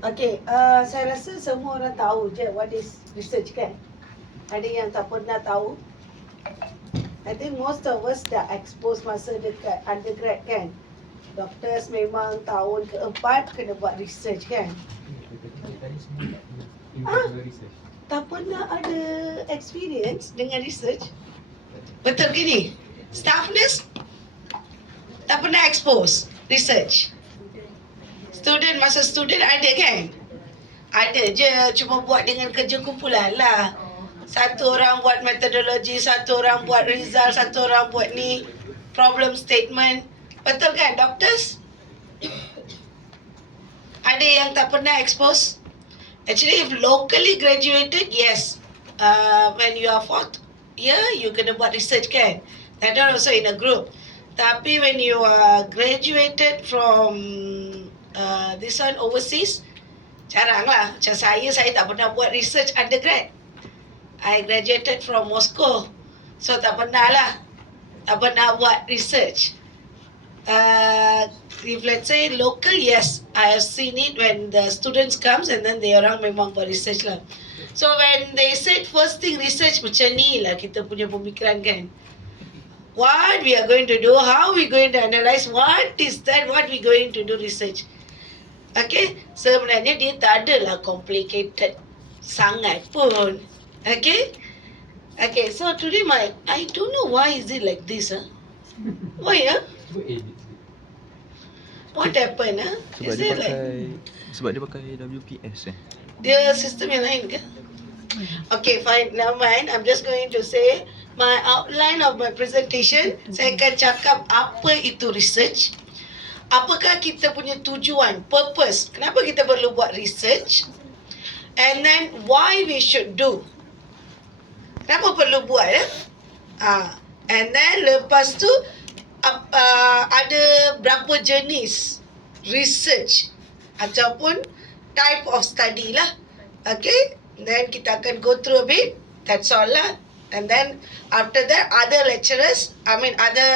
Okay, saya rasa semua orang tahu je what is research kan. Ada yang tak pernah tahu. I think most of us dah expose masa dekat undergrad kan. Doctors memang tahun keempat kena buat research kan. Tak pernah ada experience dengan research. Betul ke ni? Staff nurse tak pernah expose research. Student masa student ada kan? Ada je, cuma buat dengan kerja kumpulan lah. Satu orang buat metodologi, satu orang buat result, satu orang buat ni problem statement. Betul kan doctors? Ada yang tak pernah expose? Actually if locally graduated, yes. When you are fourth year, you kena buat research kan? That one also in a group. Tapi when you are graduated from this one overseas, jarang lah. Macam saya tak pernah buat research undergrad. I graduated from Moscow. So tak pernah lah. Tak pernah buat research. If let's say local, yes, I have seen it when the students comes and then they orang memang buat research lah. So when they said first thing research, macam ni lah kita punya pemikiran kan. What we are going to do, how we going to analyze, what is that, what we going to do research. Okay, sebenarnya dia tak adalah complicated sangat pun. Okay, so today I don't know why is it like this, huh? Why, huh? What happened, huh? Sebab dia pakai WPS Dia sistem yang lain ke? Okay, fine, never mind. I'm just going to say my outline of my presentation. Saya akan cakap apa itu research. Apakah kita punya tujuan, purpose, kenapa kita perlu buat research, and then why we should do. Kenapa perlu buat ya? And then lepas tu ada berapa jenis research ataupun type of study lah. Okay, then kita akan go through a bit. That's all lah. And then after that, other lecturers, other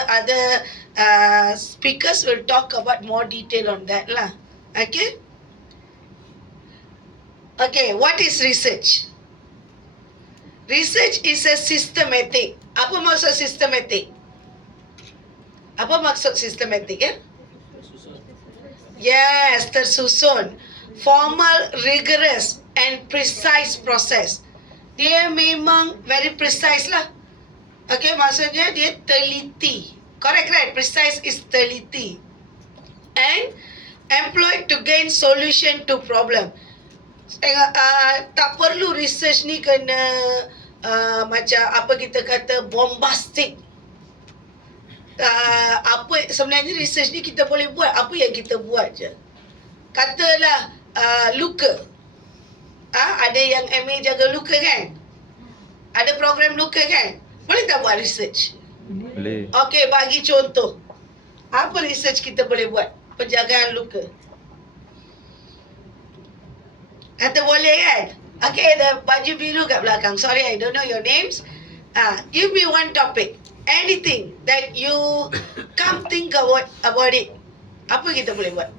speakers will talk about more detail on that lah. Okay. Okay, what is research? Research is a systematic. Apa maksud systematic? Apa maksud systematic ya? Yes, tersusun. Formal, rigorous and precise process. Dia memang very precise lah. Okay, maksudnya dia teliti. Correct, right? Precise is teliti. And employed to gain solution to problem. Tak perlu research ni kena macam apa kita kata bombastic. Apa sebenarnya research ni kita boleh buat apa yang kita buat je. Katalah luka. Ada yang MA jaga luka kan? Ada program luka kan? Boleh tak buat research? Boleh. Okey, bagi contoh. Apa research kita boleh buat? Penjagaan luka. Kata boleh kan? Okay, the baju biru kat belakang. Sorry, I don't know your names. Give me one topic. Anything that you can't think about it. Apa kita boleh buat?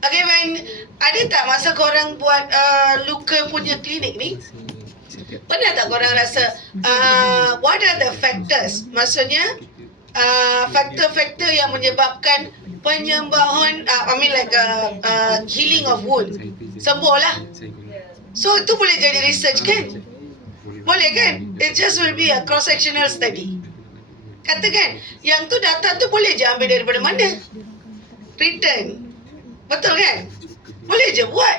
Okay, ada tak masa korang buat luka punya klinik ni? Pernah tak korang rasa what are the factors? Maksudnya faktor-faktor yang menyebabkan penyembuhan, healing of wound. Sembuh lah. So itu boleh jadi research kan? Boleh kan? It just will be a cross-sectional study. Katakan, yang tu data tu boleh je ambil daripada mana? Written. Betul kan? Boleh je buat.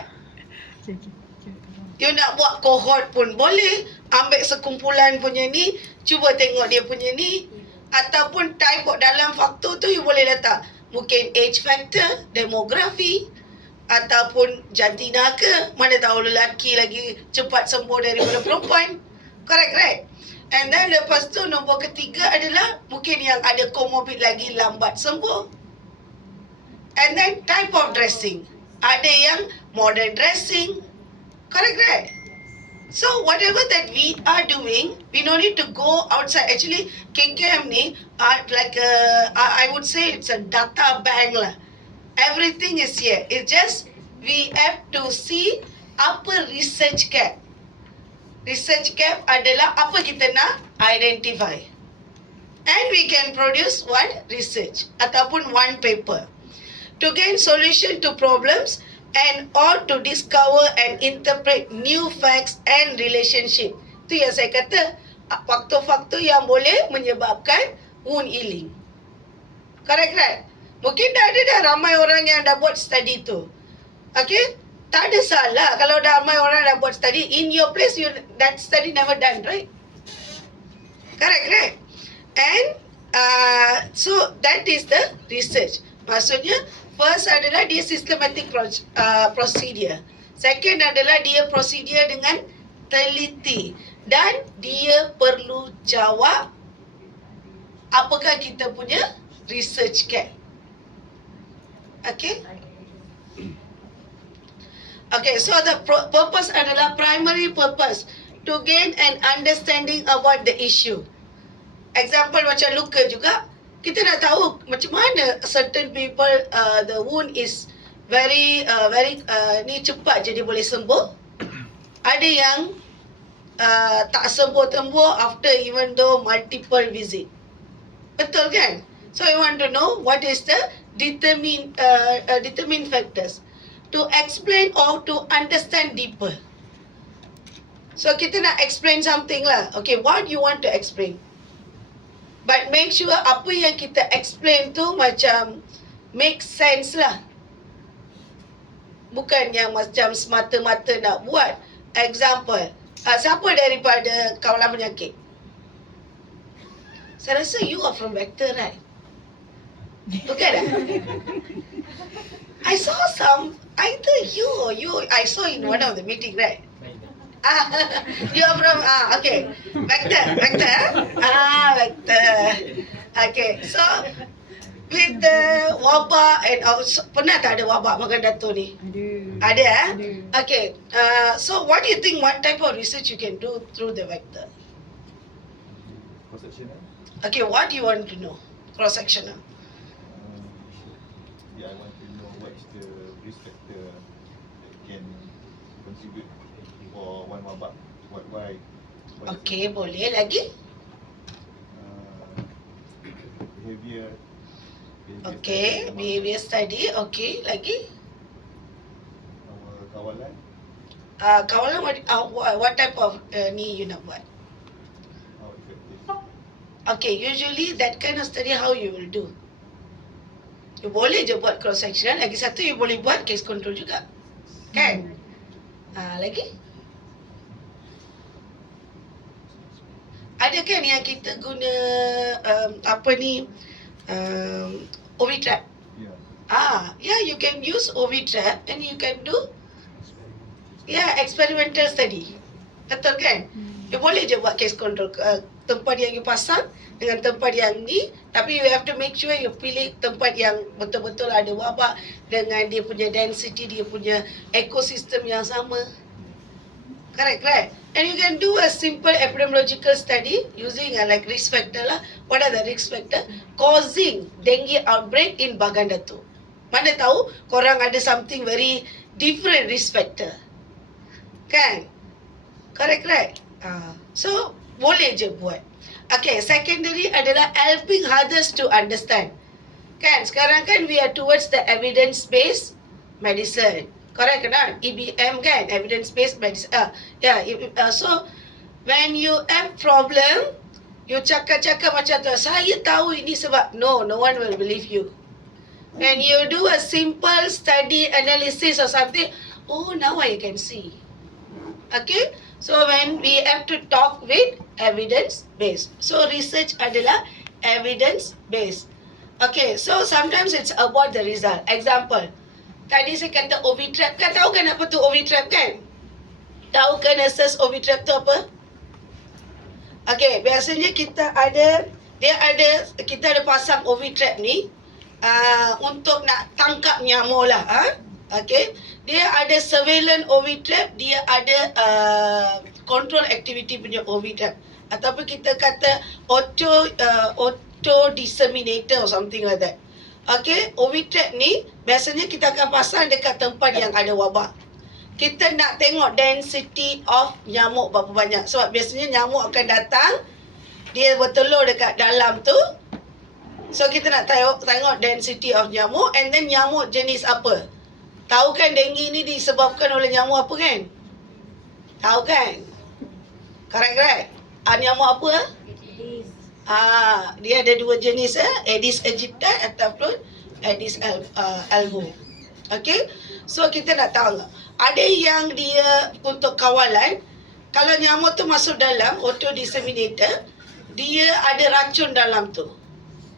You nak buat cohort pun boleh. Ambil sekumpulan punya ni, cuba tengok dia punya ni. Ataupun type dalam faktor tu you boleh letak. Mungkin age factor, demografi, ataupun jantina ke. Mana tahu lelaki lagi cepat sembuh daripada perempuan. Correct, right? And then lepas tu nombor ketiga adalah mungkin yang ada comorbid lagi lambat sembuh. And then type of dressing. Ada yang modern dressing. Correct, right? So whatever that we are doing, we don't need to go outside. Actually, KKM ni like I would say it's a data bank lah. Everything is here. It's just we have to see apa research gap. Research gap adalah apa kita nak identify. And we can produce one research ataupun one paper to gain solution to problems and or to discover and interpret new facts and relationship. Itu yang saya kata, faktor-faktor yang boleh menyebabkan wound healing. Correct, right? Mungkin dah ramai orang yang dah buat study tu. Okay? Tak ada salah kalau dah ramai orang dah buat study. In your place, that study never done, right? Correct, right? And so that is the research. Maksudnya, first adalah dia systematic procedure. Second adalah dia procedure dengan teliti. Dan dia perlu jawab apakah kita punya research gap. Okay? Okay, so the purpose adalah primary purpose to gain an understanding about the issue. Example macam luka juga, kita nak tahu macam mana certain people the wound is very ni cepat je dia boleh sembuh. Ada yang tak sembuh-tembuh after even though multiple visit. Betul kan? So I want to know what is the determine factors to explain or to understand deeper. So kita nak explain something lah. Okay, what you want to explain? But make sure apa yang kita explain tu macam make sense lah. Bukan yang macam semata-mata nak buat. Example, siapa daripada kawalan penyakit? Saya rasa you are from Vector, right? Bukan tak? I saw some, either you or you, I saw in one of the meeting, right? You are from, okay. Vector. Vector. Okay, so with the wabak and pernah tak ada wabak makan datuk ni? Ada. Okay, so what do you think, what type of research you can do through the Vector? Cross-sectional. Okay, what do you want to know? Cross-sectional. I want to know what is the risk factor that can contribute for one wabak. Why Okay, boleh lagi? Behavior. Okay, behavior study. Okay, lagi? Kawalan. Kawalan, what type of ni you nak buat? How effective. Okay, usually that kind of study how you will do? You boleh je buat cross-sectional. Lagi satu, you boleh buat case control juga. Kan? Lagi? Ada kan yang kita guna OV trap? Yeah. You can use OV trap and you can do experimental study. Betul kan? You boleh je buat case control tempat yang you pasang dengan tempat yang ni, tapi you have to make sure you pilih tempat yang betul-betul ada wabak dengan dia punya density, dia punya ekosistem yang sama. Correct, right? And you can do a simple epidemiological study using like risk factor lah. What are the risk factor causing dengue outbreak in Bagan Datuk? Mana tahu korang ada something very different risk factor. Kan? Correct, right? So, boleh je buat. Okay, secondary adalah helping others to understand. Kan, sekarang kan we are towards the evidence-based medicine. Correct kan? EBM kan? Evidence-based medicine. So, when you have problem, you cakap-cakap macam tu, saya tahu ini sebab, no one will believe you. When you do a simple study analysis or something, oh, now I can see. Okay? So, when we have to talk with evidence-based. So, research adalah evidence-based. Okay, so sometimes it's about the result. Example, tadi saya kata OV trap kan, tahu kan apa tu OV trap kan? Tahu kan asas OV trap tu apa? Okay, biasanya kita ada pasang OV trap ni untuk nak tangkap nyamuk lah. Okay, dia ada surveillance OV trap, dia ada control activity punya OV trap, ataupun kita kata auto disseminator or something like that. Okay, OV trap ni biasanya kita akan pasang dekat tempat yang ada wabak. Kita nak tengok density of nyamuk berapa banyak, sebab biasanya nyamuk akan datang, dia bertelur dekat dalam tu. So kita nak tengok density of nyamuk, and then nyamuk jenis apa. Tahu kan denggi ni disebabkan oleh nyamuk apa kan? Tahu kan? Correct. Nyamuk apa? Dia ada dua jenis, Aedes aegypti ataupun Aedes album. Okay, so kita nak tahu ada yang dia untuk kawalan. Kalau nyamuk tu masuk dalam auto disseminator, dia ada racun dalam tu.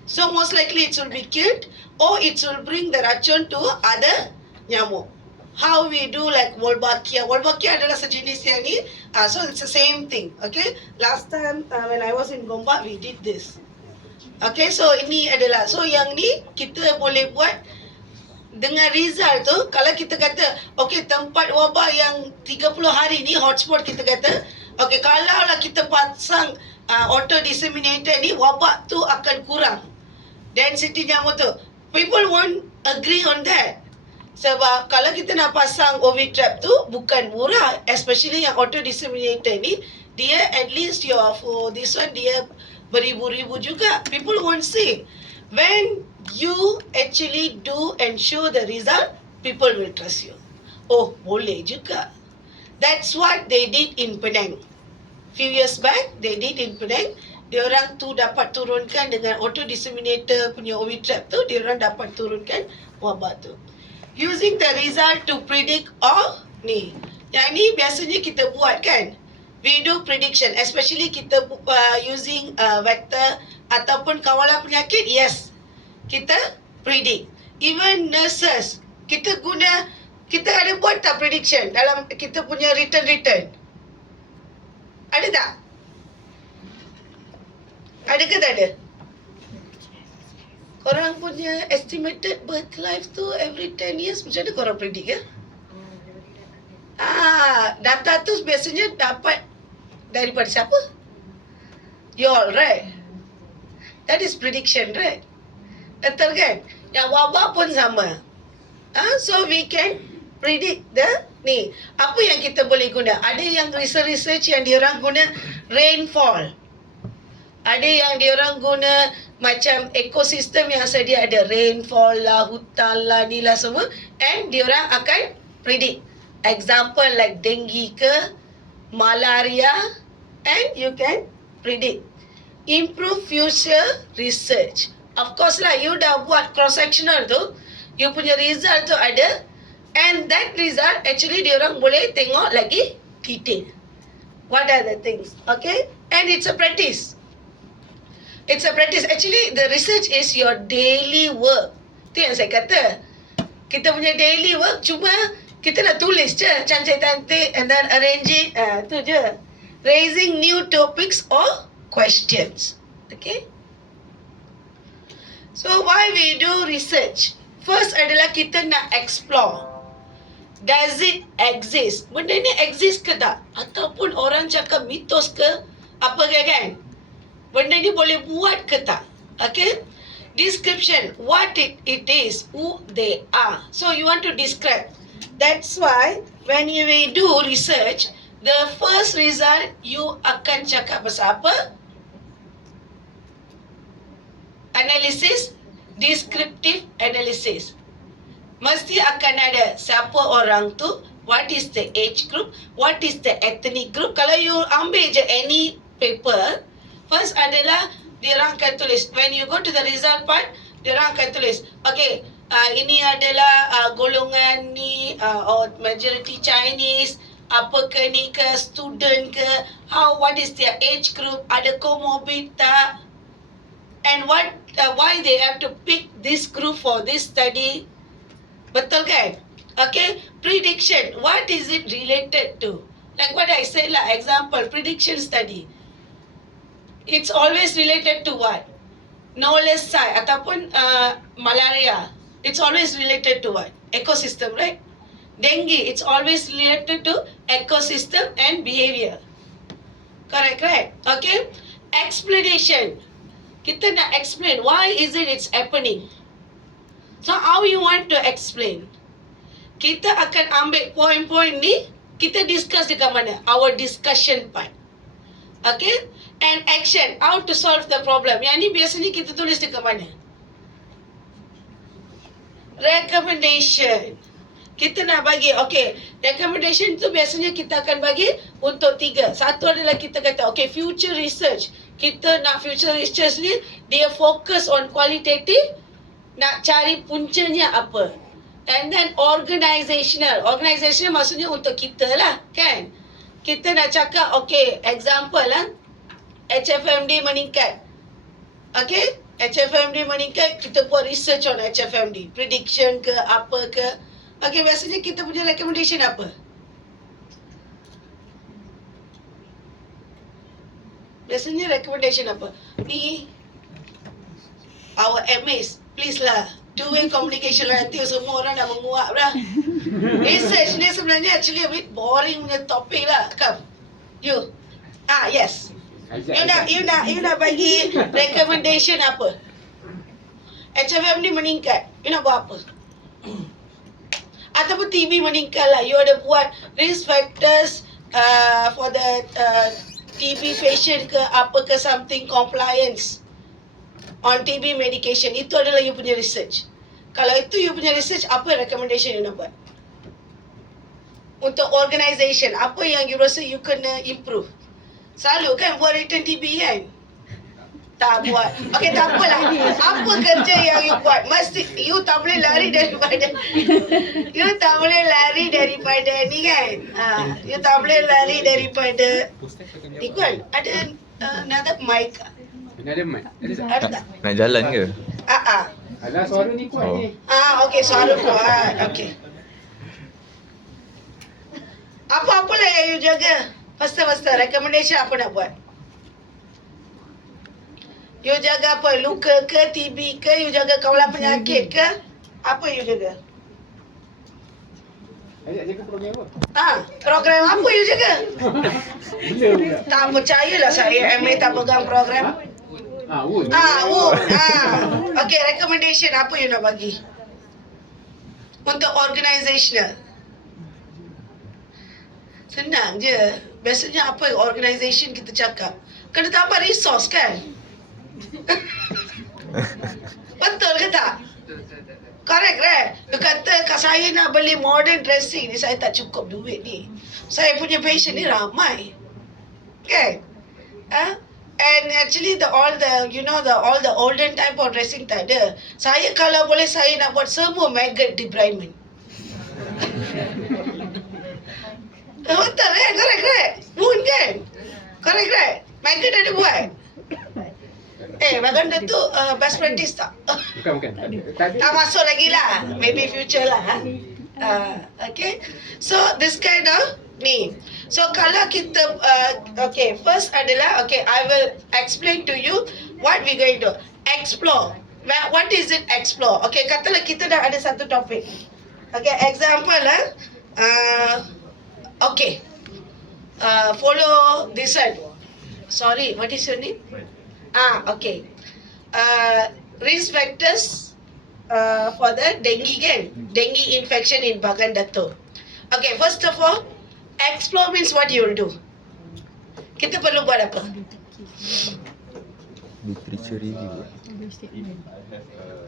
So most likely it will be killed, or it will bring the racun to other nyamuk. How we do like Wolbachia. Wolbachia adalah sejenis yang ni. So it's the same thing. Okay. Last time when I was in Gombak, we did this. Okay. So ini adalah. So yang ni kita boleh buat dengan result tu. Kalau kita kata, okay, tempat wabak yang 30 hari ni hotspot, kita kata, okay, kalau lah kita pasang auto disseminator ni, wabak tu akan kurang. Density nyamuk tu. People won't agree on that. Sebab kalau kita nak pasang OV trap tu bukan murah, especially yang auto disseminator ni, dia at least this one dia beribu-ribu juga. People won't see. When you actually do and show the result, people will trust you. Oh, boleh juga. That's what they did in Penang. Few years back, they did in Penang. Diorang tu dapat turunkan dengan auto disseminator punya OV trap tu, diorang dapat turunkan wabak tu. Using the result to predict ni. Yang ni biasanya kita buat kan. We do prediction, especially kita using vector ataupun kawalan penyakit. Yes, kita predict. Even nurses, kita ada buat tak prediction dalam kita punya return? Ada tak? Ada ke tak ada? Korang punya estimated birth life tu every 10 years, macam mana korang predict ya? Data tu biasanya dapat daripada siapa? You all, right? That is prediction, right? Betul kan? Yang wabak pun sama. So we can predict ni. Apa yang kita boleh guna? Ada yang research yang diorang guna rainfall. Ada yang diorang guna macam ekosistem yang sedia ada, rainfall lah, hutan lah, ni lah semua, and diorang akan predict. Example like dengue ke, malaria, and you can predict. Improve future research. Of course lah, you dah buat cross-sectional tu, you punya result tu ada, and that result actually diorang boleh tengok lagi detail. What are the things? Okay? And it's a practice. It's a practice. Actually, the research is your daily work. Itu yang saya kata. Kita punya daily work cuma kita nak tulis je cantik-cantik and then arrange it. Tu je. Raising new topics or questions. Okay? So, why we do research? First adalah kita nak explore. Does it exist? Benda ni exist ke tak? Ataupun orang cakap mitos ke? Apa ke kan? Benda ni boleh buat ke tak? Okay? Description. What it is. Who they are. So, you want to describe. That's why, when you do research, the first result, you akan cakap pasal apa? Analysis. Descriptive analysis. Mesti akan ada siapa orang tu, what is the age group, what is the ethnic group. Kalau you ambil je any paper, first adalah diorang akan tulis. When you go to the result part, diorang akan tulis, okay, ini adalah golongan ni, or majority Chinese, apa ke ni ke, student ke, what is their age group, ada comorbid tak, and why they have to pick this group for this study. Betul kan? Okay, prediction. What is it related to? Like what I said lah, example, prediction study. It's always related to what? Knowledge side ataupun malaria. It's always related to what? ecosystem, right? Dengue, it's always related to ecosystem and behavior. Correct, right? Okay. Explanation. Kita nak explain why is it's happening. So how you want to explain? Kita akan ambil point-point ni, kita discuss dekat mana? Our discussion part. Okay? And action, how to solve the problem. Yang ni biasanya kita tulis dekat mana? Recommendation. Kita nak bagi, okay, recommendation tu biasanya kita akan bagi untuk 3. Satu adalah kita kata, okay, future research. Kita nak future research ni, dia fokus on qualitative, nak cari puncanya apa. And then organizational. Organizational maksudnya untuk kita lah, kan? Kita nak cakap, okay, example lah, HFMD meningkat. Okay, HFMD meningkat, kita buat research on HFMD. Prediction ke, apa ke. Okay, biasanya kita punya recommendation apa? Biasanya recommendation apa? Ni, our MAs, please lah. Two-way communication lah, nanti semua orang dah menguap lah. Research ni sebenarnya actually a bit boring punya topik lah. Come, you. Yes. You nak bagi recommendation apa? HFM ni meningkat. You nak buat apa? Ataupun TB meningkat lah. You ada buat risk factors for the TB patient ke apa ke something compliance on TB medication. Itu adalah you punya research. Kalau itu you punya research, apa recommendation you nak buat? Untuk organisation, apa yang you rasa you kena improve? Selalu kan buat return TB kan? Tak buat. Okay, tak apalah. Apa kerja yang you buat? Mesti you tak boleh lari daripada you tak boleh lari daripada ni kan? You tak boleh lari daripada Ikwan, ada another mic? Ada mic? Ada tak? Nak jalan ke? Alah, suara ni kuat Oh. ni. Okay, suara kuat. Okay. Apa-apalah yang you jaga? Faster, recommendation apa nak buat? You jaga apa? Luka ke, TB ke? You jaga kawalan penyakit ke? Apa you jaga? Ajak jaga program apa? Program apa you jaga? Bila pula? Tak percayalah saya MA tak pegang program. Wood. Okay, recommendation apa you nak bagi? Untuk organizational. Senang je. Biasanya apa organisation kita cakap? Kena tambah resource kan? Betul ke tak? Correct, right? Dia kata kat saya nak beli modern dressing ni, saya tak cukup duit ni. Saya punya patient ni ramai. Kan? And actually all the olden type of dressing tak ada. Saya kalau boleh saya nak buat semua maggot debridement. Betul kan? Correct. Moon kan? Correct. Maggot ada buat. Bagaimana tu best practice tak? Bukan. Tak masuk lagi lah. Maybe future lah. Okay. So this kind of ni. So kalau kita okay, first adalah okay, I will explain to you what we going to explore. What is it explore? Okay, katalah kita dah ada satu topik. Okay, example lah. Okay. Follow this one. Sorry, what is your name? Okay. Risk factors for the dengue kan? Dengue infection in Bagan Dato. Okay, first of all, explore means what you will do. Kita perlu buat apa? Literature review. If I have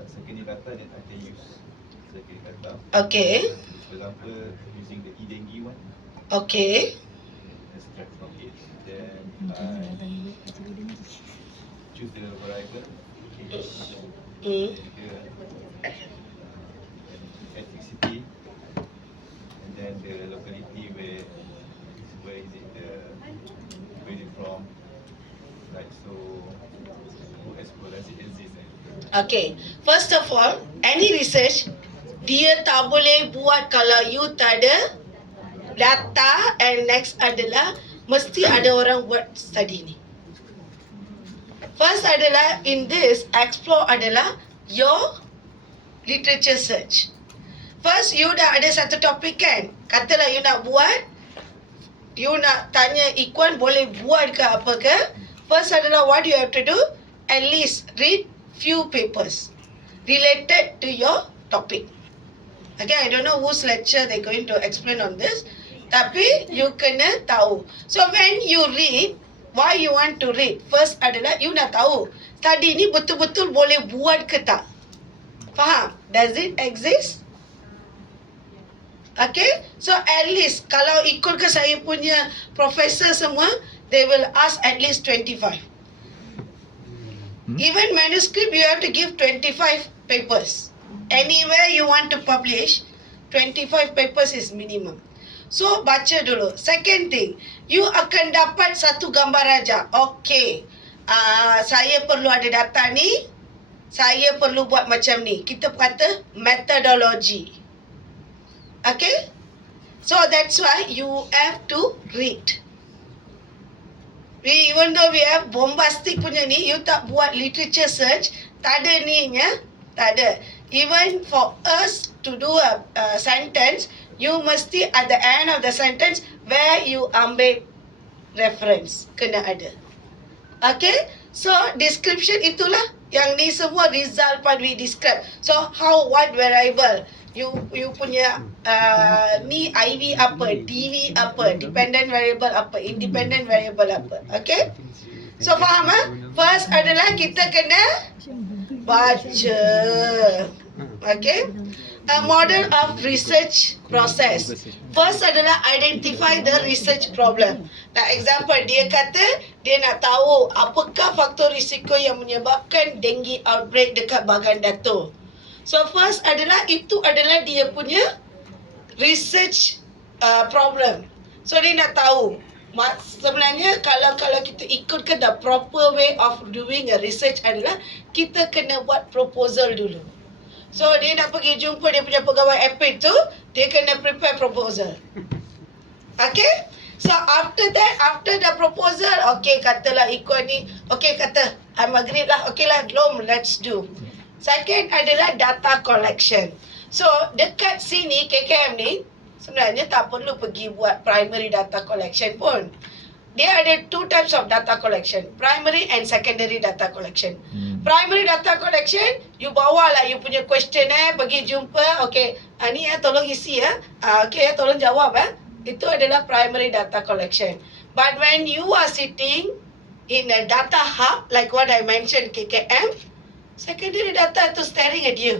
secondary data that I can use secondary data. Okay. For example, using the e-dengue one, Okay. extract from it. Then I choose the variable, age, ethnicity, and then the locality where is it where is it from, right? So who does it exist? Okay. First of all, any research dia tak boleh buat kalau you tak ada data, and next adalah mesti ada orang buat study ni. First adalah in this explore adalah your literature search. First, you dah ada satu topik kan? Katalah you nak buat, you nak tanya Ikhwan boleh buat ke apa ke? First adalah what you have to do, at least read few papers related to your topic. Okay, I don't know whose lecture they're going to explain on this. Tapi you kena tahu. So when you read, why you want to read? First adalah you nak tahu study ni betul-betul boleh buat ke tak? Faham? Does it exist? Okay, so at least kalau ikut ke saya punya professor semua, they will ask at least 25. Even manuscript, you have to give 25 papers. Anywhere you want to publish, 25 papers is minimum. So, baca dulu. Second thing, you akan dapat satu gambar aja. Okay, saya perlu ada data ni, saya perlu buat macam ni. Kita kata methodology. Okay? So that's why you have to read. Even though we have bombastic punya ni, you tak buat literature search, tak ada ni nya, tak ada. Even for us to do a sentence, you mesti at the end of the sentence where you ambil reference, kena ada. Okay? So description itulah yang ni semua result part we describe. So how, what variable? You punya ni IV apa, DV apa, dependent variable apa, independent variable apa. Okay? So faham First adalah kita kena baca. Okay? A model of research process. First adalah identify the research problem. Nah, example, dia kata dia nak tahu apakah faktor risiko yang menyebabkan dengue outbreak dekat Bagan Dato'. So first adalah itu adalah dia punya research problem. So dia nak tahu sebenarnya kalau kita ikutkan the proper way of doing a research adalah kita kena buat proposal dulu. So dia nak pergi jumpa dia punya pegawai EPID tu, dia kena prepare proposal. Okay? So after that, after the proposal, okay katalah Ikhwan ni, okay kata I'm agreed lah, okay lah, let's do. Second adalah data collection. So dekat sini KKM ni sebenarnya tak perlu pergi buat primary data collection pun. Dia ada two types of data collection, primary and secondary data collection. Primary data collection, you bawalah you punya questionnaire, pergi jumpa, okay, ni tolong isi okay, tolong jawab Itu adalah primary data collection. But when you are sitting in a data hub, like what I mentioned KKM, secondary data tu staring at you.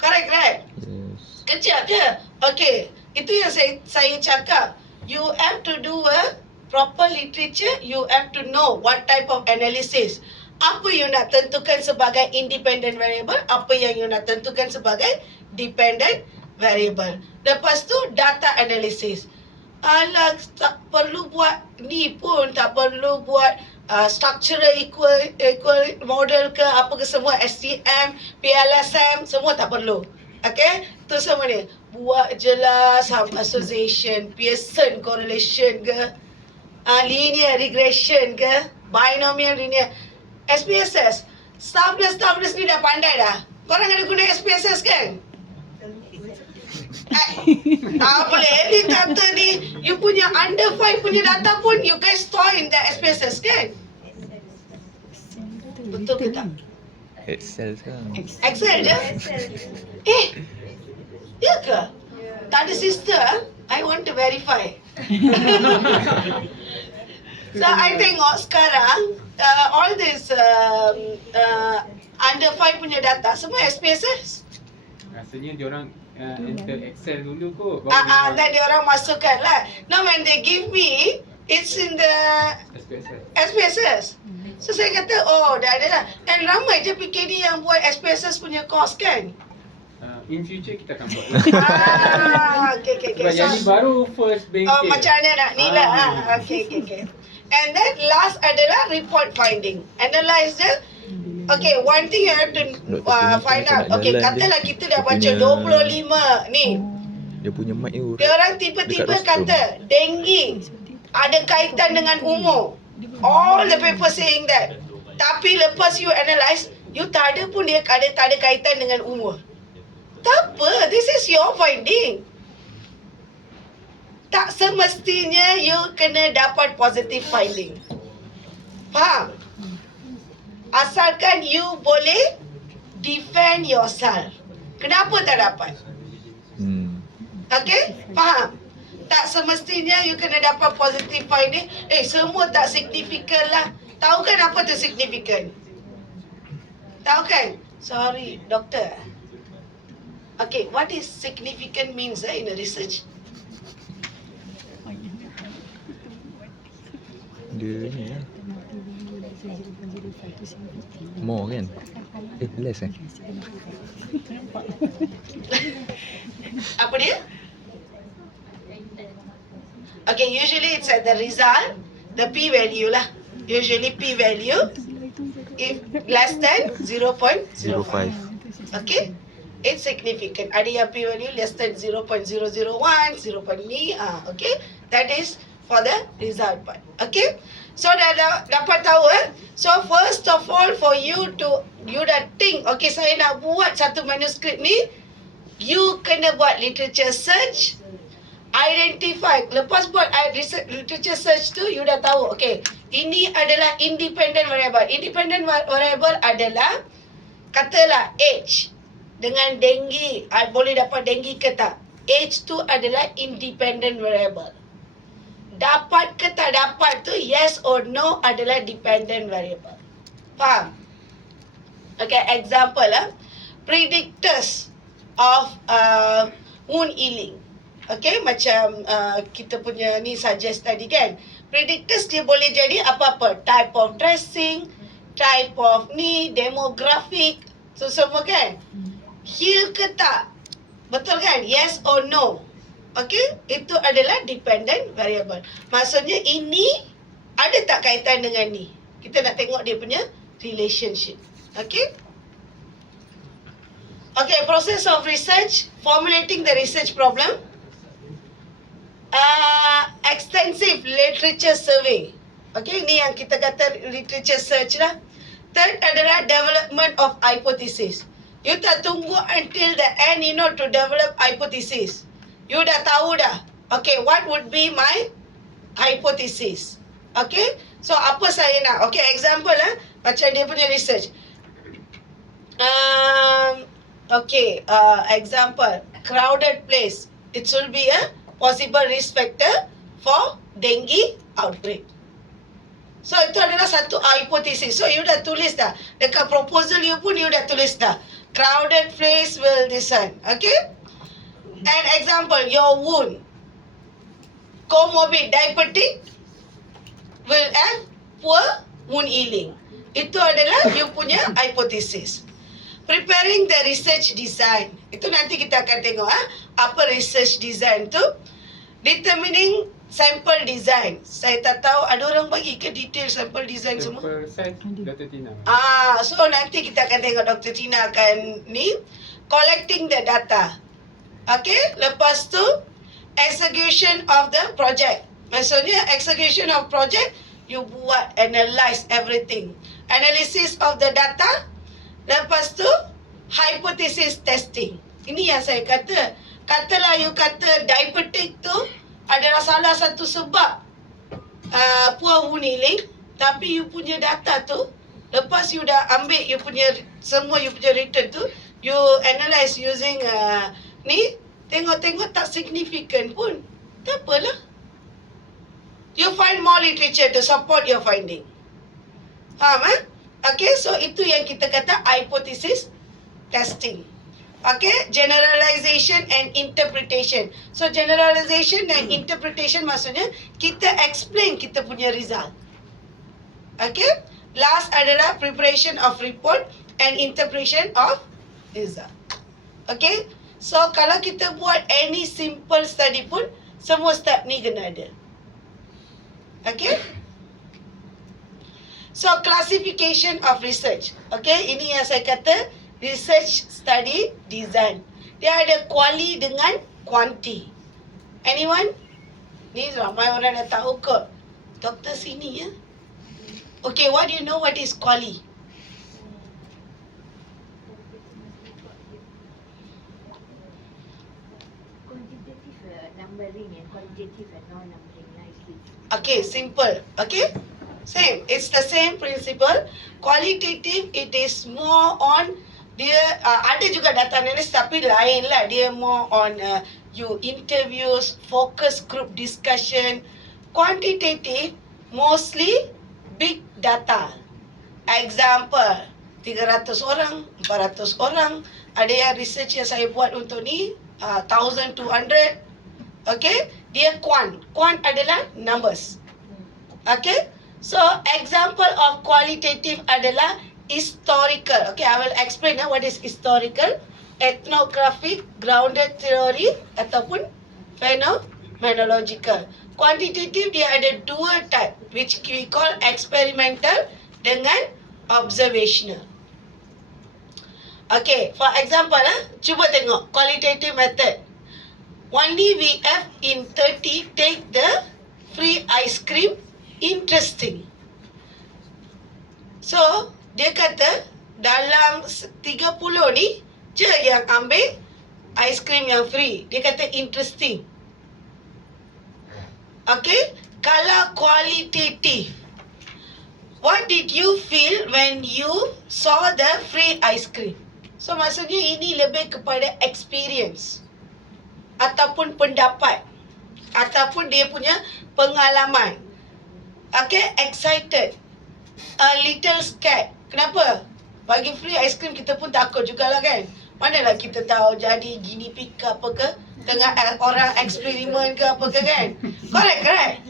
Correct, right? Yes. Kejap je. Okay, itu yang saya cakap. You have to do a proper literature. You have to know what type of analysis. Apa you nak tentukan sebagai independent variable, apa yang you nak tentukan sebagai dependent variable. Lepas tu data analysis. Alah, tak perlu buat ni pun, tak perlu buat structural equal model ke apa ke semua, SCM, PLSM, semua tak perlu. Okay? Tu semua ni. Buat je lah sum association, Pearson correlation ke, linear regression ke, binomial linear. SPSS. Staffness ni dah pandai dah. Korang ada guna SPSS kan? Tak boleh. Ni kata ni, you punya under 5 punya data pun you guys store in the SPSS kan? Betul ke tak? Excel sekarang. Excel je? Ya ke? Tak ada sister? I want to verify. So I tengok sekarang all this under 5 punya data semua SPSS. Rasanya diorang enter Excel dulu kot. Dan dia orang masukkan lah. Now when they give me, it's in the SPSS. So saya kata, oh dah ada lah. Dan ramai je PKD yang buat SPSS punya course kan? In future kita akan buat. Okay. Sebab yang ni baru first banking. Oh, macam mana nak ni lah. Okay. And then last adalah report finding. Analyze je. Okay, one thing you have to find out. Okay, katalah kita dah baca 25 ni. Dia punya mic tu. Dia orang tiba-tiba kata dengue ada kaitan dengan umur. All the papers saying that. Tapi lepas you analyse, you tak ada pun dia tak ada kaitan dengan umur. Tak apa, this is your finding. Tak semestinya you kena dapat positive finding. Faham? Asalkan you boleh defend yourself. Kenapa tak dapat? Okay? Faham? Tak semestinya you kena dapat positive finding. Semua tak signifikan lah. Tahu kan apa tu signifikan? Tahu kan? Sorry, doktor. Okay, what is significant means in a research? Dia ni lah. More kan? Less kan? Apa dia? Okay, usually it's at the result, the p value lah. Usually p value if less than 0.05. 0.5. Okay, it's significant. Ada yang p value less than 0.001, 0.0 ni, okay, that is for the result part. Okay, so dah dapat tahu So first of all, for you dah think, okay, saya nak buat satu manuskrip ni, you kena buat literature search, identify. Lepas buat literature search tu, you dah tahu, okay, ini adalah independent variable. Independent variable adalah, katalah age dengan denggi, boleh dapat denggi ke tak? Age tu adalah independent variable. Dapat ke tak dapat tu, yes or no adalah dependent variable. Faham? Okay, example predictors of wound healing. Okay, macam kita punya ni suggest tadi kan. Predictors dia boleh jadi apa-apa. Type of dressing, type of ni, demographic, so semua kan. Heal ke tak? Betul kan? Yes or no? Okay, itu adalah dependent variable. Maksudnya ini ada tak kaitan dengan ni? Kita nak tengok dia punya relationship. Okay? Okay, process of research, formulating the research problem. Extensive literature survey. Okay, ni yang kita kata literature search lah. Third adalah development of hypothesis. You tak tunggu until the end, to develop hypothesis. You dah tahu dah. Okay, what would be my hypothesis? Okay, so apa saya nak? Okay, example macam dia punya research. Example, crowded place. It should be a possible risk factor for dengue outbreak. So itu adalah satu hypothesis. So you dah tulis dah. Dekat proposal you pun you dah tulis dah. Crowded place will design. Okay? An example, your wound, comorbid diabetic will have poor wound healing. Itu adalah you punya hypothesis. Preparing the research design. Itu nanti kita akan tengok apa research design tu. Determining sample design. Saya tak tahu ada orang bagi ke detail sample design semua. Sample size Dr. Tina. So nanti kita akan tengok Dr. Tina akan ni collecting the data. Okay, lepas tu execution of the project. Maksudnya execution of project, you buat analyze everything. Analysis of the data. Lepas tu hypothesis testing. Ini yang saya kata. Katalah you kata diabetic tu adalah salah satu sebab poor wound healing, tapi you punya data tu, lepas you dah ambil you punya semua you punya return tu, you analyze using ni, tengok-tengok tak signifikan pun, tak apalah. You find more literature to support your finding. Faham Okay, so itu yang kita kata hypothesis testing. Okay, generalization and interpretation. So generalization and interpretation maksudnya kita explain kita punya result. Okay, last adalah preparation of report and interpretation of result. Okay, so kalau kita buat any simple study pun semua step ni kena ada. Okay, so classification of research. Okay, ini yang saya kata research study design. Dia ada quali dengan quanti. Anyone? Ni ramai orang dah tahu kot. Doktor sini ya. Okay, what do you know what is quali? numbering and qualitative and non-numbering nicely. Okay, simple. Okay, same. It's the same principle. Qualitative, it is more on dia ada juga data analysis tapi lain lah. Dia more on you interviews, focus group discussion. Quantitative, mostly big data. Example, 300 orang, 400 orang. Ada yang research yang saya buat untuk ni 1,200. Okay, dia quant. Quant adalah numbers. Okay, so example of qualitative adalah historical. Okay, I will explain what is historical, ethnographic, grounded theory ataupun phenomenological. Quantitative dia ada dua type which we call experimental dengan observational. Okay, for example cuba tengok qualitative method. Only VF in 30 take the free ice cream. Interesting. So, dia kata dalam 30 ni je yang ambil ice cream yang free. Dia kata interesting. Okay, kalau qualitative, what did you feel when you saw the free ice cream? So, maksudnya ini lebih kepada experience ataupun pendapat ataupun dia punya pengalaman. Okay, excited, a little scared. Kenapa? Bagi free ice cream kita pun takut jugalah kan. Manalah kita tahu jadi guinea pig ke apa ke, tengah orang eksperimen ke apa ke kan. Correct.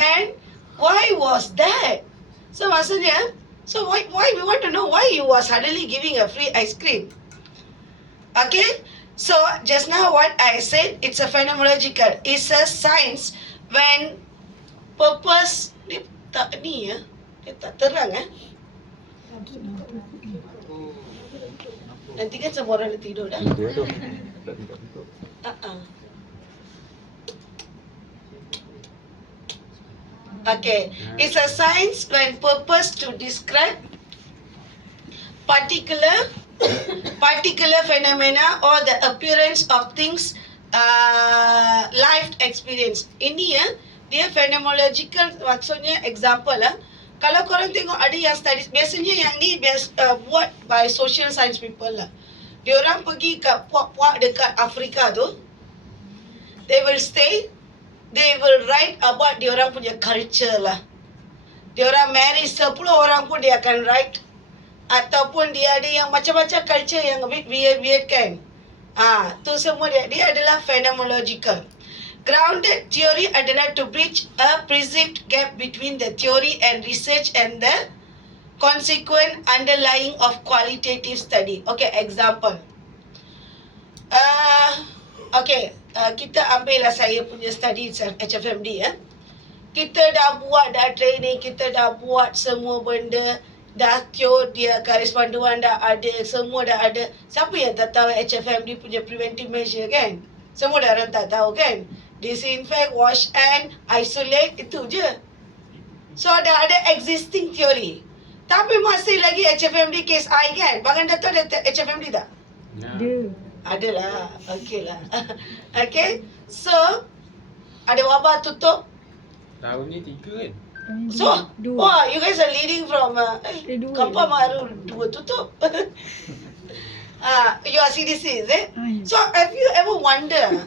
And why was that? So maksudnya, so why we want to know why you are suddenly giving a free ice cream. Okay, so just now what I said, it's a phenomenological. It's a science when purpose dia tak ni dia tak terang Nanti kan semua orang dah tidur dah. Dia tu. Tak tutup. Okay, it's a science when purpose to describe particular phenomena or the appearance of things, life experience. Ini dia phenomenological, maksudnya example Kalau korang tengok ada yang studies, biasanya yang ni buat by social science people lah. Diorang pergi kat puak-puak dekat Afrika tu. They will stay, they will write about diorang punya culture lah. Diorang marry 10 orang pun dia akan write. Ataupun dia ada yang macam-macam culture yang a bit weird kan. Tu semua dia adalah phenomenological. Grounded theory adalah to bridge a perceived gap between the theory and research and the consequent underlying of qualitative study. Okay, example. Kita ambil lah saya punya study HFMD Kita dah buat training, kita dah buat semua benda, dah dia garis panduan dah ada, semua dah ada. Siapa yang tak tahu HFMD punya preventive measure kan? Semua dah orang tak tahu kan? Disinfect, wash and isolate, itu je. So dah ada existing theory. Tapi masih lagi HFMD case I kan? Bagan Dato' ada HFMD tak? Ada. Adalah. Okay lah. Okay. So, ada wabah tutup. Tahun ni 3 kan? So, wah, you guys are leading from Kampar Maru 2 tutup. You are CDC, is it? So, have you ever wonder?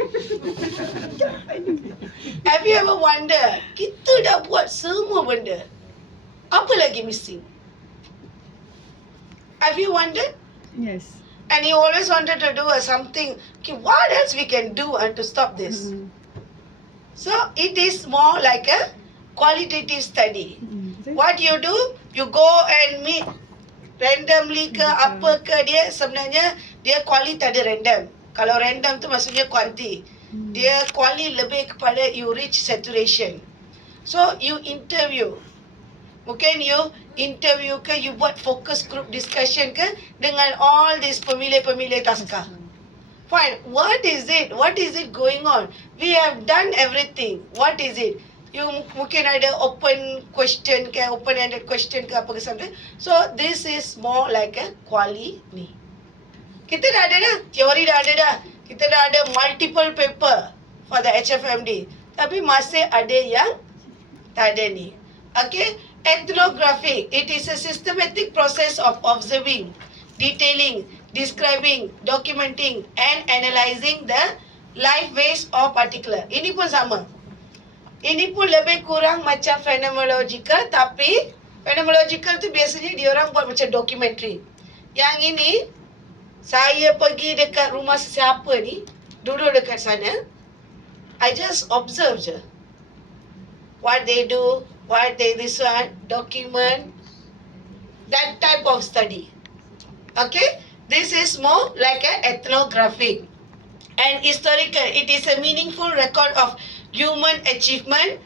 Kita dah buat semua benda. Apa lagi missing? Have you wondered? Yes. And you always wanted to do something. Okay, what else we can do to stop this? So, it is more like a qualitative study. What you do, you go and meet randomly ke apa ke, dia sebenarnya dia quali tak ada random. Kalau random tu maksudnya quanti. Dia quali lebih kepada you reach saturation. So you interview. Mungkin you interview ke, you buat focus group discussion ke dengan all these pemilih-pemilih taska. Fine. What is it? What is it going on? We have done everything. What is it? You mungkin ada open question ke, open-ended question ke apa ke something. So this is more like a quali ni. Kita dah ada dah, teori dah ada dah. Kita dah ada multiple paper for the HFMD. Tapi masih ada yang tak ada ni. Okay, ethnography. It is a systematic process of observing, detailing, describing, documenting and analysing the life ways of particular. Ini pun sama. Ini pun lebih kurang macam phenomenological, tapi phenomenological tu biasanya diorang buat macam documentary. Yang ini, saya pergi dekat rumah sesiapa ni, duduk dekat sana, I just observe je. What they do, what they this one, document, that type of study. Okay? This is more like an ethnographic and historical. It is a meaningful record of human achievement,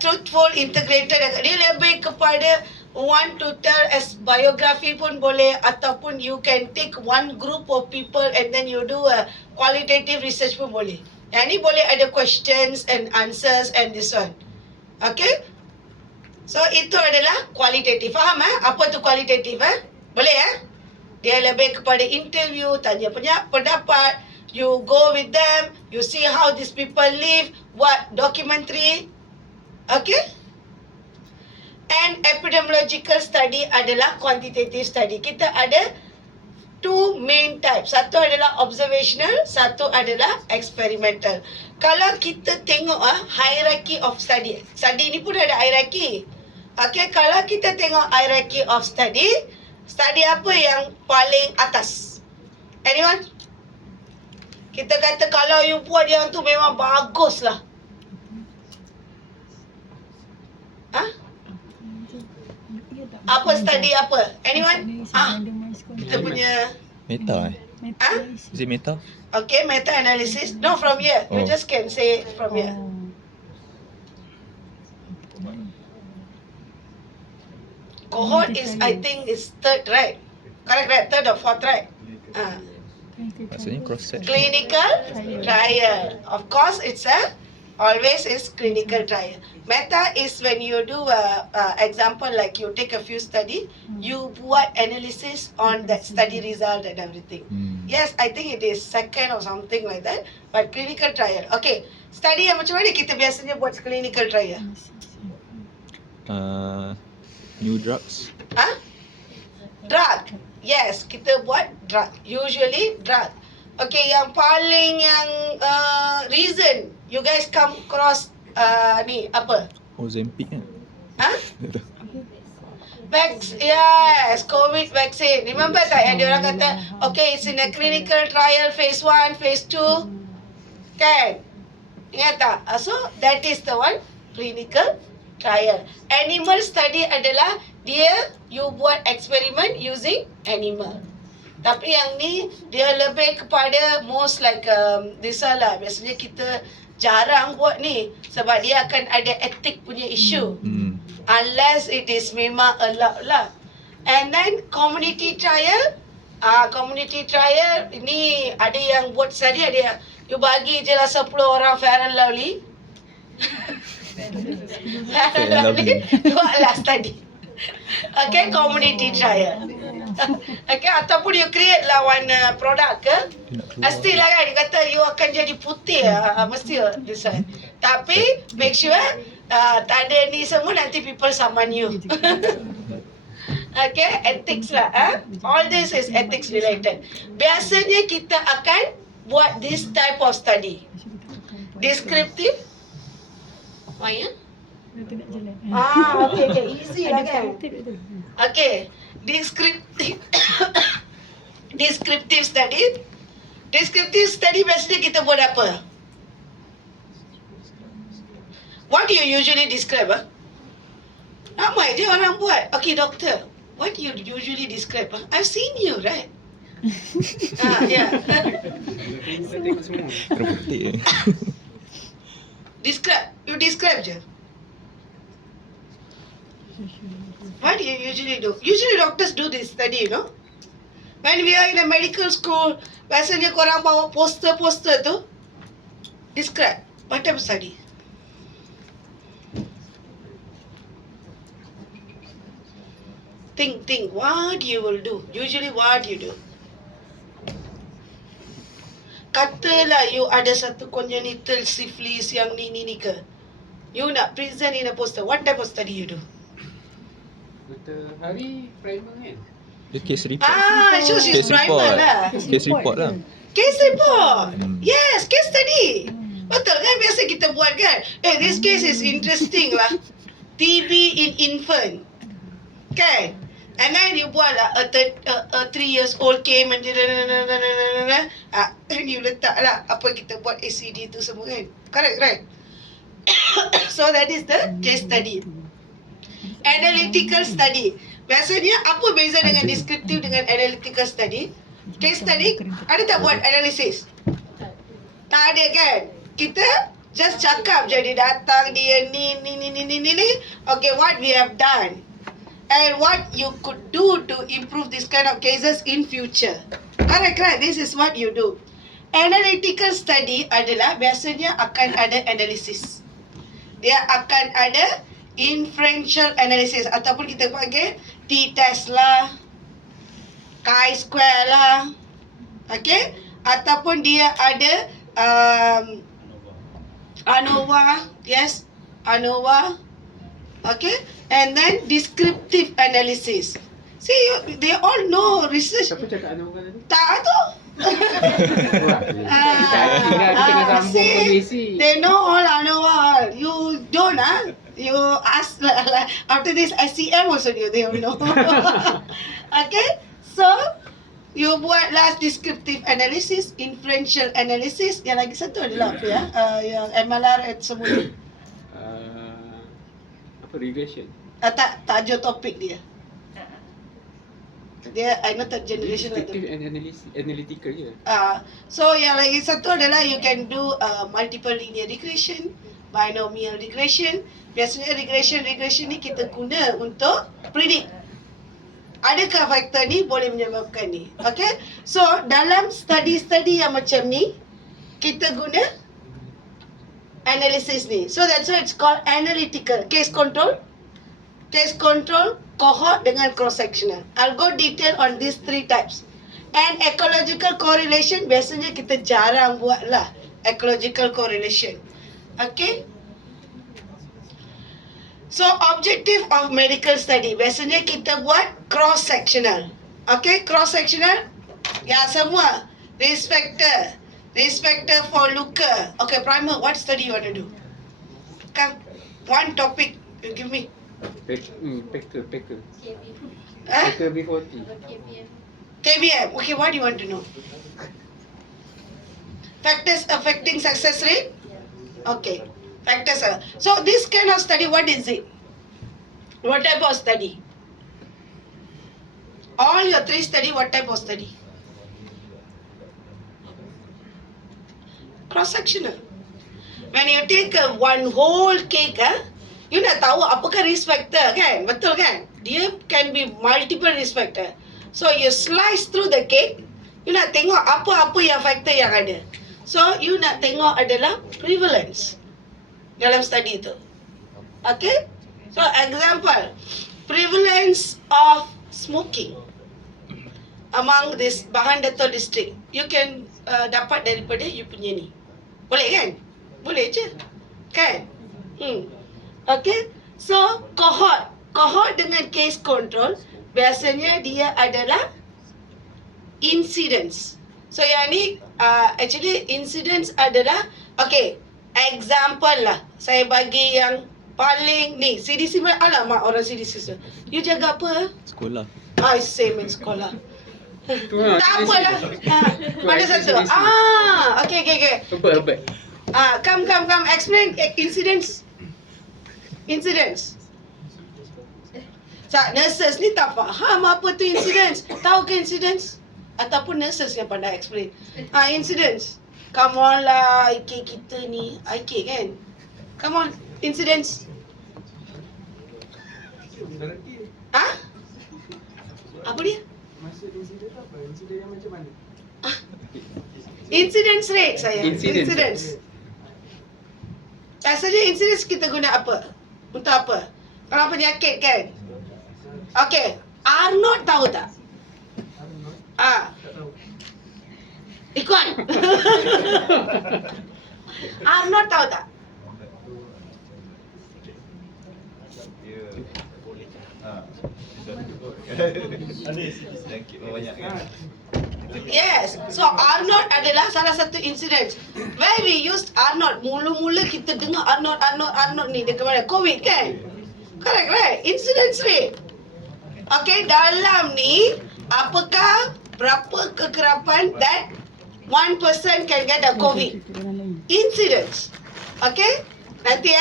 truthful, integrated. Dia lebih kepada want to tell as biography pun boleh, ataupun you can take one group of people and then you do a qualitative research pun boleh. Yang ni boleh ada questions and answers and this one. Okay? So itu adalah qualitative. Faham apa tu qualitative Boleh Dia lebih kepada interview, tanya pendapat, you go with them, you see how these people live, what documentary. Okay? And epidemiological study adalah quantitative study. Kita ada two main types. Satu adalah observational, satu adalah experimental. Kalau kita tengok hierarchy of study. Study ni pun ada hierarchy. Okay, kalau kita tengok hierarchy of study, study apa yang paling atas? Anyone? Kita kata kalau you buat yang tu memang bagus lah. Apa study apa? Anyone? Kita punya Meta Is it meta? okay, meta analysis. No, from here. You Oh. just can say it from here. Cohort is, I think, is third, right? Correct, right? Third or fourth, right? Maksudnya cross set. Clinical trial. Of course, it's always is clinical trial. Meta is when you do a example, like you take a few study, you buat analysis on that study result and everything. Yes, I think it is second or something like that. But clinical trial. Okay, study yang macam mana kita biasanya buat clinical trial? New drugs. Drug. Yes, kita buat drug. Usually drug. Okay, yang paling reason you guys come across ni apa? Ozempic kan? Yes, COVID vaccine. Remember tak yang diorang kata, okay, it's in a clinical trial, phase 1, phase 2. Kan? Ingat tak? So, that is the one, clinical trial. Animal study adalah dia, you buat eksperimen using animal. Tapi yang ni, dia lebih kepada most like this lah. Biasanya kita jarang buat ni sebab dia akan ada etik punya issue. Unless it is memang allowed lah. And then community trial. Community trial ini ada yang buat study, ada yang you bagi je lah 10 orang fair and lovely. Fair and lovely buatlah study. Okay, community trial. Okay, ataupun you create lah one product ke, mestilah kan dia kata you akan jadi putih mesti this one. Tapi make sure tak ada ni semua, nanti people saman you. Okay, ethics lah. All this is ethics related. Biasanya kita akan buat this type of study. Descriptive. Why okay, easy lah kan. Okay, descriptive descriptive study. Descriptive study biasanya kita buat apa? What do you usually describe? Ramai je orang buat. Okay, doctor, what do you usually describe? I've seen you, right? Yeah. Terpetik. Describe. You describe je. What do you usually do? Usually doctors do this study, you know. When we are in a medical school, biasanya korang bawa poster-poster tu. Describe. What type of study? Think. What you will do? Usually what you do? katalah you ada satu congenital syphilis yang ni ke. You nak present in a poster. What type of study you do? Betul hari primer kan. Dia case report. So she's Case primer report. lah. Case report lah. Case report. Hmm. Yes, case study. Betul kan? Biasa kita buat kan? This case is interesting lah. TB in infant. Kan? And then you buat lah a 3 years old came and then you letak lah apa kita buat ACD tu semua kan? Correct, right? So that is the case study. Analytical study. Biasanya apa beza dengan descriptive dengan analytical study? Case study ada tak buat analysis? Tak ada kan? Kita just cakap je dia datang dia ni. Okay, what we have done and what you could do to improve this kind of cases in future. Correct, right? This is what you do. Analytical study adalah biasanya akan ada analysis. Dia akan ada inferential analysis ataupun kita panggil t-test lah, chi-square lah. Okay? Ataupun dia ada ANOVA. Yes, ANOVA. Okay? And then descriptive analysis. See, they all know research. Siapa cakap Anwar tadi? Tak tu. Kita tengah sambung kondisi. They know all ANOVA. You don't You ask after this SCM also they will know. Okay? So you buat last descriptive analysis, inferential analysis. Yang lagi satu adalah apa ya? Yang MLR at semua ni. Apa regression? Tak tajuk topik dia. Dia I know third generation lah tu. Descriptive and analytical je. So yang lagi satu adalah you can do multiple linear regression, binomial regression. Biasanya regression ni kita guna untuk predict adakah faktor ni boleh menyebabkan ni. Okay? So dalam study yang macam ni kita guna analysis ni. So that's why it's called analytical. Case control, cohort dengan cross-sectional. I'll go detail on these 3 types. And ecological correlation, biasanya kita jarang buat lah ecological correlation. Okay? So, objective of medical study, biasanya kita buat cross-sectional. Okay? Cross-sectional, ya semua. Risk factor for Luca. Okay, primer, what study you want to do? Come, one topic you give me. Packer. Huh? Packer B40. KBM. Okay, what do you want to know? Factors affecting success rate? Okay. Factors. So this kind of study, what is it? What type of study? All your 3 study, what type of study? Cross-sectional. When you take one whole cake, you nak tahu apakah risk factor kan? Betul kan? Dia can be multiple risk factor. So you slice through the cake, you nak tengok apa-apa yang factor yang ada. So you nak tengok adalah prevalence dalam study itu. Okay? So example, prevalence of smoking among this Bahan Dato district. You can dapat daripada you punya ni. Boleh kan? Boleh je. Kan? Okay? So, cohort dengan case control, biasanya dia adalah incidence. So, yang ni, actually incidence adalah, okay, example lah. Saya bagi yang paling ni, CDC, alamak orang CDC. You jaga apa? Sekolah. Same in sekolah. Tu lah. Tak apalah. Mana satu? Okay. Hebat. Come. Explain incidents. Nurses ni tak faham apa tu incidents. Tahu ke incidents? Ataupun nurses yang pandai explain. Incidents. Come on lah, IK kita ni. IK kan? Come on, incidents. Apa dia? Maksud insiden apa? Insiden yang macam mana? Incidence rate saya. Incidence. Incidence. Biasanya incidence kita guna apa? Untuk apa? Kalau penyakit kan? Okay. Arnold tahu tak? Tak tahu. Ikon. Arnold tahu tak? Dia sedikit banyak kan. Yes. So Arnold adalah salah satu incident where we used Arnold. Mula-mula kita dengar Arnold ni dekat mana? COVID kan? Correct, right? Incidence rate. Okay, dalam ni apakah berapa kekerapan that one person can get a COVID? Incidents. Okay? Nanti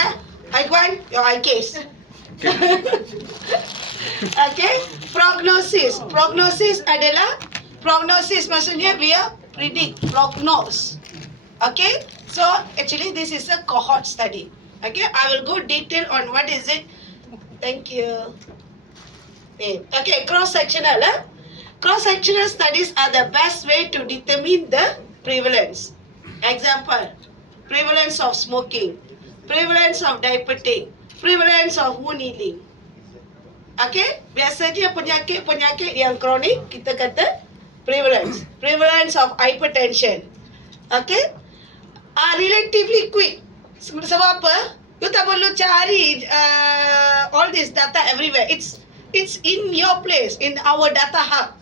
Aiguan, your eye case. Okay? Prognosis. Prognosis maksudnya we are predict, prognose. Okay? So actually this is a cohort study. Okay? I will go detail on what is it. Thank you. Okay, cross-sectional. Cross-sectional studies are the best way to determine the prevalence. Example, prevalence of smoking, prevalence of diabetic, prevalence of wound healing. Okay, biasanya penyakit-penyakit yang kronik kita kata prevalence. Prevalence of hypertension. Okay, relatively quick. Sebab apa? You tak perlu cari all this data everywhere. It's in your place, in our data hub.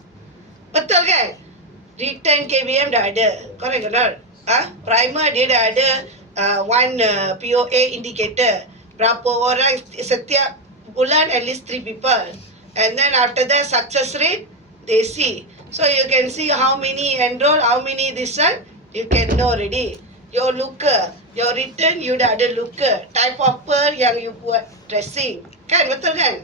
Betul kan? Return KBM dah ada. Correct ke tak? Primer dia dah ada one POA indicator. Berapa orang setiap bulan, at least 3 people. And then after that, success rate, they see. So you can see how many enroll, how many this one, you can know already. Your looker, your return, you dah ada looker. Type of pearl yang you buat dressing. Kan, betul kan?